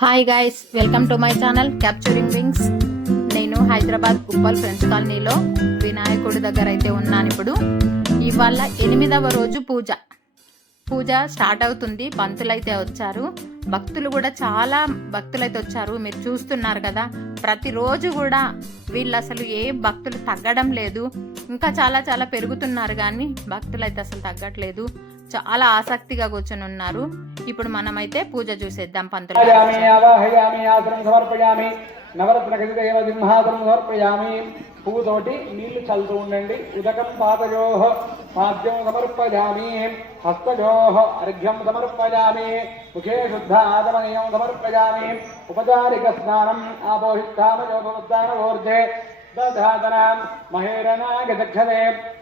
Hi guys welcome to my channel capturing wings నేను Hyderabad కుప్పల్ friends కాలనీలో వినాయకుడి దగ్గర అయితే ఉన్నాను ఇప్పుడు. ఇవాళ ఎనిమిదవ రోజు పూజ. పూజ స్టార్ట్ అవుతుంది పంతులు అయితే వచ్చారు. భక్తులు కూడా చాలా భక్తులు అయితే వచ్చారు. మీరు చూస్తున్నారు కదా ప్రతిరోజు కూడా వీళ్ళు అసలు ఏ భక్తులు తగ్గడం లేదు. ఇంకా చాలా చాలా పెరుగుతున్నారు కానీ భక్తులు అయితే అసలు తగ్గట్లేదు. చాలా ఆసక్తిగా కూర్చొని ఉన్నారు. ఇప్పుడు మనమైతే పూజ చూసేద్దాం పంతులు నవరత్న ఖచ్చిత సింహాసనం సమర్పయామి. పువ్వుతోటి నీళ్ళు చల్లుతూ ఉండండి. ఉదకం పాదయో పాద్యం సమర్పయామి. హస్తయో అర్ఘ్యం సమర్పయామి. ముఖే శుద్ధ ఆదమనయం సమర్పయామి. ఉపచారిక స్నానం ఆపోహిస్తామయోపవద్దానవోర్జే దధాతన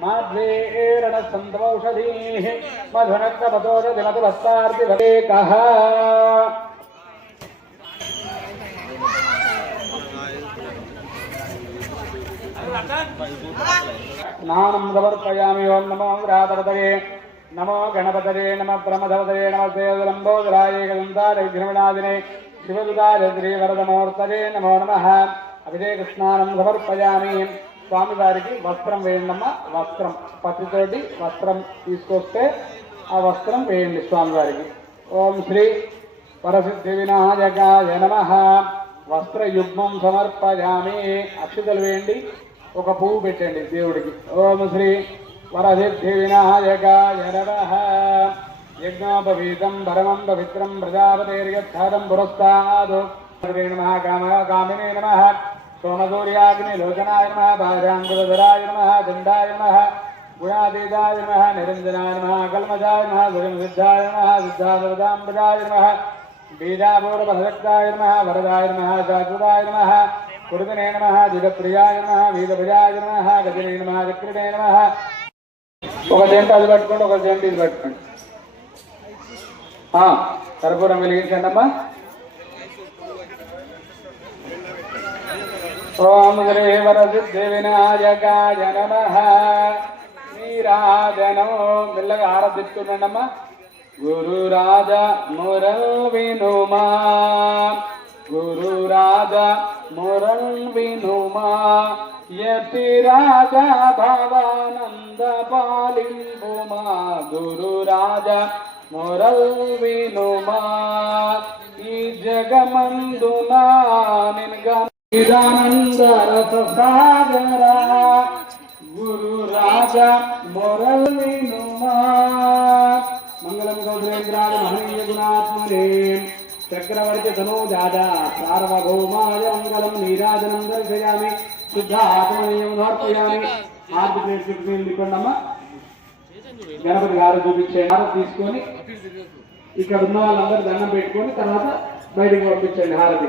మాధ్వేరణ సంతమౌషధీః మధునక్తమతోరతి మధుభస్తార్తిభవేకः స్నానం సమర్పయామి ఓం నమో వ్రాతపతయే నమో గణపతరే నమ బ్రహ్మధవతయే నమ సేవలంబోదరాయ గంధార విఘ్నవినాదినే శివదుదాయ శ్రీవరదమూర్తయే నమో నమ అభిషేక స్నానం సమర్పయామి స్వామివారికి వస్త్రం వేయండమ్మా వస్త్రం. పత్తితోటి వస్త్రం తీసుకొస్తే ఆ వస్త్రం వేయండి స్వామివారికి ఓం శ్రీ వరసిద్ధి వినాయకాయ నమ. వస్త్రయుగ్మం సమర్పయామి. అక్షతలు వేయండి ఒక పువ్వు పెట్టండి దేవుడికి. ఓం శ్రీ వరసిద్ధి వినాయకాయ నమ. యజ్ఞోపవీతం పరమం పవిత్రం ప్రజాపతేర్యచ్ఛాదం పురస్తాదు నమ కామ కామినే నమ. సోమసూర్యాగ్ని లోచనాయ నమ భార్యాంకులధరాయ నమ దండాయ నమ గుణాతీతాయ నమ నిరంజనాయ నమ కల్మజాయ నమ గురుం సిద్ధాయ నమ సిద్ధావదాంబజాయ నమ బీజాపూర్వభక్తాయ నమ వరదాయ నమ శాశ్వతాయ నమ కుడుదనే నమ దిగప్రియాయ నమ వీరభుజాయ నమ గజనే నమ విక్రమే నమ. ఒక జంట అది పట్టుకోండి ఒక జంట ఇది పట్టుకోండి. ఆ, కర్పూరం వెలిగించండి అమ్మా ఓం శ్రీ వరసిద్ధి వినాయకాయ నమ. నీరాజనము మెల్లగా ఆరాధిస్తుండండి అమ్మా గురు రాజ మురల్ వినుమా గురు రాజ మురల్ వినుమా యతి రాజ భవానంద పాలింబుమా. గురు రాజ మురల్ వినుమా ఈ జగమందునా నిన్గా నిదానంద రస సాగర గురు రాజా మొరల్ మంగళం గౌరేంద్రాయ మహనీయ గుణాత్మనే చక్రవర్తి తనో దాదా సార్వభౌమాయ మంగళం నీరాజనం దర్శయామి శుద్ధ ఆత్మనీయం సమర్పయామి ఆర్తి ప్లేట్ చుట్టూ నిండుకోండమ్మా గణపతి గారు చూపించే హారతి తీసుకొని ఇక్కడ ఉన్న వాళ్ళందరూ దండం పెట్టుకొని తర్వాత బయటకు పంపించండి హారతి.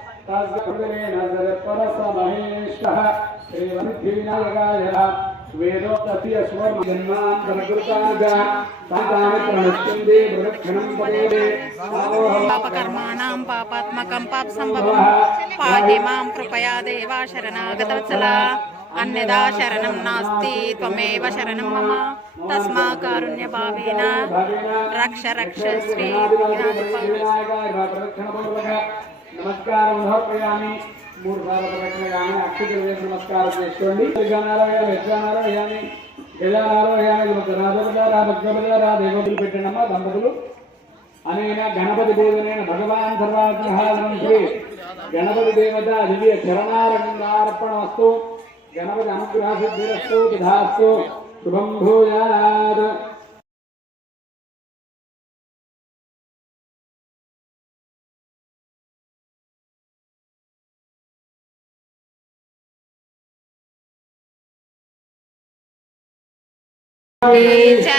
तस्गुरुरेण सरपरसमहेशः श्रीवृद्धिविनायकाय वेदोक्तस्य स्वजन्मान् कृपया देवा शरणागतवत्सला अन्यदा शरणं नास्ति त्वमेव शरणं मम तस्मा कारुण्यभावेन रक्ष रक्ष श्री నమస్కారం సమర్పయామి. మూడు సార్లు ప్రదక్షిణగానే అక్షతులు వేసి నమస్కారం చేసుకోండి. గజానాలో యజ్ఞానాలో వేయాలి గజానాలో వేయాలి రాజపదారా భక్తపదారా దేవతలు పెట్టండమ్మా దంపతులు. అనేన గణపతి దేవనైన భగవాన్ సర్వాగ్రహారం శ్రీ గణపతి దేవత దివ్య చరణారంగార్పణ వస్తు. గణపతి అనుగ్రహ అనుగ్రహసిద్ధిరస్తు తథాస్తు శుభం భూయాత్. జై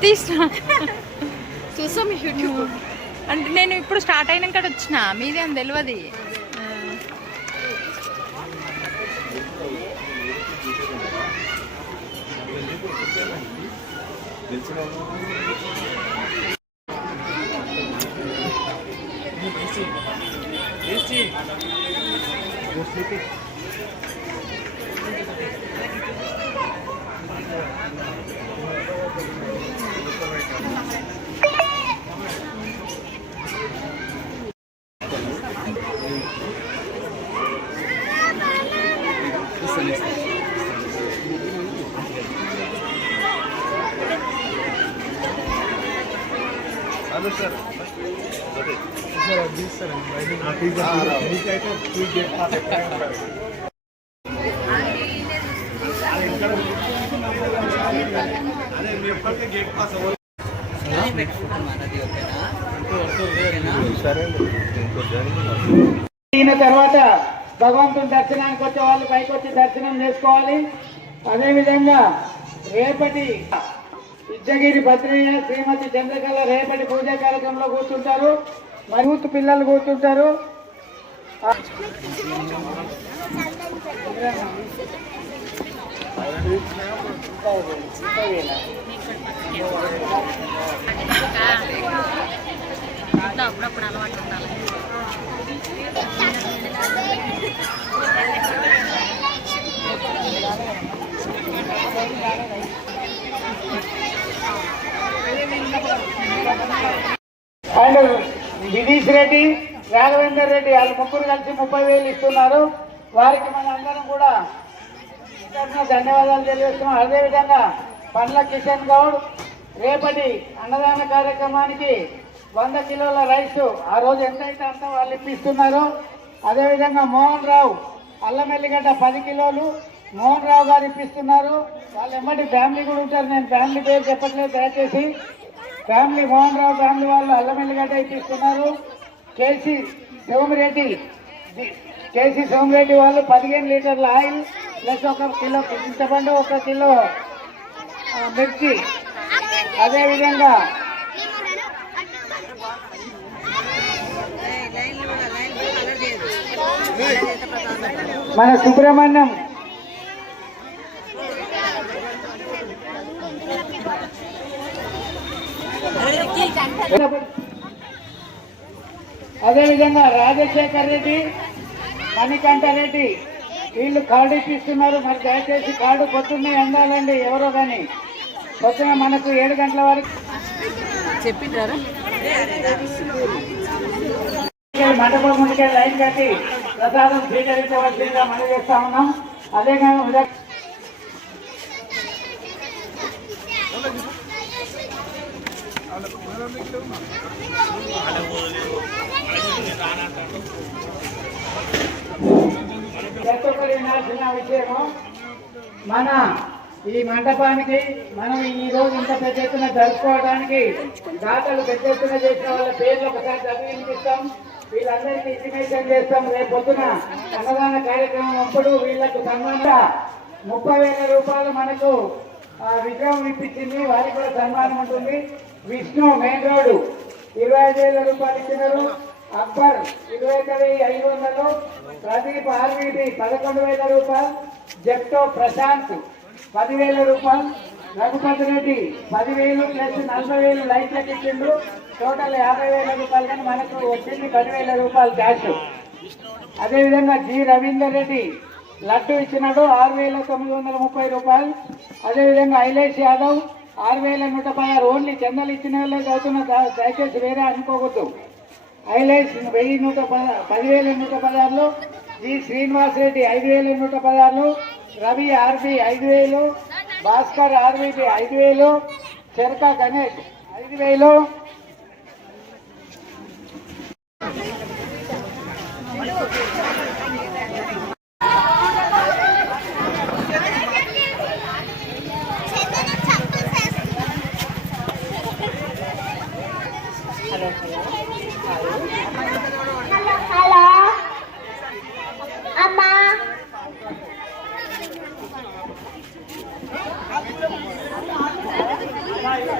తీస్తా చూసాం యూట్యూబ్ అంటే నేను ఇప్పుడు స్టార్ట్ అయినాక వచ్చిన మీదేం తెలియదు అయిన తర్వాత భగవంతుని దర్శనానికి వచ్చే వాళ్ళు పైకి వచ్చి దర్శనం చేసుకోవాలి. అదేవిధంగా రేపటి ఇచ్చగిరి భద్రయ్య శ్రీమతి చంద్రకళ రేపటి పూజా కార్యక్రమంలో కూర్చుంటారు. మరి యూత్ పిల్లలు కూర్చుంటారు. అప్పుడప్పుడు అలవాటు ఉండాలి. అండ్ వినీష్ రెడ్డి రాఘవేందర్ రెడ్డి వాళ్ళు ముగ్గురు కలిసి ముప్పై వేలు ఇస్తున్నారు. వారికి మన అందరం కూడా ధన్యవాదాలు తెలియజేస్తున్నాం. అదేవిధంగా పండ్ల కిషన్ గౌడ్ రేపటి అన్నదాన కార్యక్రమానికి వంద కిలోల రైస్ ఆ రోజు ఎంతైతే అంత వాళ్ళు ఇప్పిస్తున్నారు అదేవిధంగా మోహన్ రావు అల్లం ఎల్లిగడ్డ పది కిలోలు మోహన్ రావు గారు ఇప్పిస్తున్నారు. వాళ్ళు ఎమ్మటి ఫ్యామిలీ కూడా ఉంటారు. నేను ఫ్యామిలీ పేరు చెప్పట్లేదు దయచేసి. ఫ్యామిలీ మోహన్ రావు ఫ్యామిలీ వాళ్ళు అల్లం ఎల్లిగడ్డ ఇప్పిస్తున్నారు. కేసీ శివమిరెడ్డి కేసీ సోమిరెడ్డి వాళ్ళు పదిహేను లీటర్ల ఆయిల్ ప్లస్ ఒక కిలో చింతపండు ఒక కిలో మిర్చి. అదేవిధంగా మన సుబ్రహ్మణ్యం అదేవిధంగా రాజశేఖర్ రెడ్డి మణికంఠ రెడ్డి వీళ్ళు కార్డు ఇప్పిస్తున్నారు. మరి దయచేసి కార్డు పొద్దున్నే అందాలండి ఎవరో కానీ పొద్దున మనకు ఏడు గంటల వరకు. చెప్పింటారా మండపం ముందుకే లైన్ కట్టి ప్రసాదం స్వీకరించవలసిందిగా మనం చేస్తా ఉన్నాం. అదే ప్రతి ఒక్కరు వినాల్సిన విషయము మన ఈ మండపానికి మనం ఈ రోజు ఇంత పెద్ద ఎత్తున జరుపుకోవడానికి దాతలు పెద్ద ఎత్తున చేసిన వాళ్ళ పేర్లు ఒకసారి చదివి వినిపిస్తాం. వీళ్ళందరికీ ఇంటిమేషన్ చేస్తాం. రేపు పొద్దున అన్నదాన కార్యక్రమం అప్పుడు వీళ్ళకు సన్మానంగా ముప్పై వేల రూపాయలు మనకు విగ్రహం ఇప్పించింది. వారికి కూడా సన్మానం ఉంటుంది. విష్ణు మెయిన్ రోడ్డు ఇరవై ఐదు వేల రూపాయలు ఇచ్చినారు అక్బర్ ఇరవై ఒకటి ఐదు వందలు. ప్రదీప్ ఆర్వీడి పదకొండు వేల రూపాయలు. జప్టో ప్రశాంత్ పదివేల రూపాయలు. రఘుపతి రెడ్డి పదివేలు ప్లస్ నలభై వేలు లైట్లకు ఇచ్చిండు. టోటల్ యాభై వేల రూపాయలు కానీ మనకు వచ్చింది పదివేల రూపాయలు క్యాష్. అదేవిధంగా జి రవీందర్ రెడ్డి లడ్డు ఇచ్చినాడు. ఆరు వేల తొమ్మిది వందల ముప్పై రూపాయలు. అదేవిధంగా ఐలేష్ యాదవ్ ఆరు వేల నూట పదహారు ఓన్లీ చందాలు ఇచ్చిన వాళ్ళే చదువుతున్న దయచేసి వేరే అనుకోకూడదు హైలైట్స్ వెయ్యి నూట పద పదివేల నూట పదహారులు జి శ్రీనివాస్ రెడ్డి ఐదు వేల నూట పదహారులు రవి ఆర్బి ఐదు వేలు భాస్కర్ ఆర్బిబి ఐదు వేలు చెరక గణేష్ ఐదు వేలు హలో అమ్మా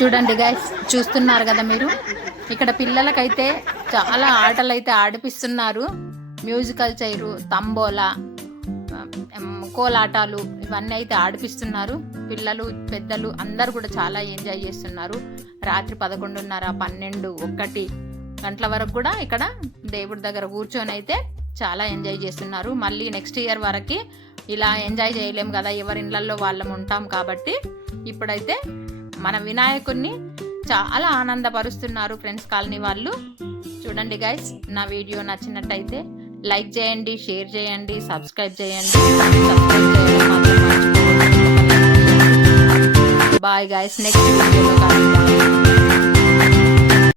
చూడండి గైస్ చూస్తున్నారు కదా మీరు? ఇక్కడ పిల్లలకైతే చాలా ఆటలు అయితే ఆడిపిస్తున్నారు. మ్యూజికల్ చైరు తంబోలా కోలాటాలు ఇవన్నీ అయితే ఆడిపిస్తున్నారు. పిల్లలు పెద్దలు అందరు కూడా చాలా ఎంజాయ్ చేస్తున్నారు. రాత్రి పదకొండున్నర పన్నెండు ఒకటి గంటల వరకు కూడా ఇక్కడ దేవుడి దగ్గర కూర్చొని అయితే చాలా ఎంజాయ్ చేస్తున్నారు. మళ్ళీ నెక్స్ట్ ఇయర్ వరకు ఇలా ఎంజాయ్ చేయలేము కదా ఎవరి ఇళ్ళల్లో వాళ్ళం ఉంటాం కాబట్టి ఇప్పుడైతే మన వినాయకుడిని చాలా ఆనందపరుస్తున్నారు ఫ్రెండ్స్ కాలనీ వాళ్ళు. చూడండి గైస్ నా వీడియో నచ్చినట్టయితే లైక్ చేయండి షేర్ చేయండి సబ్స్క్రైబ్ చేయండి. బాయ్ గైస్ నెక్స్ట్ వీడియోలో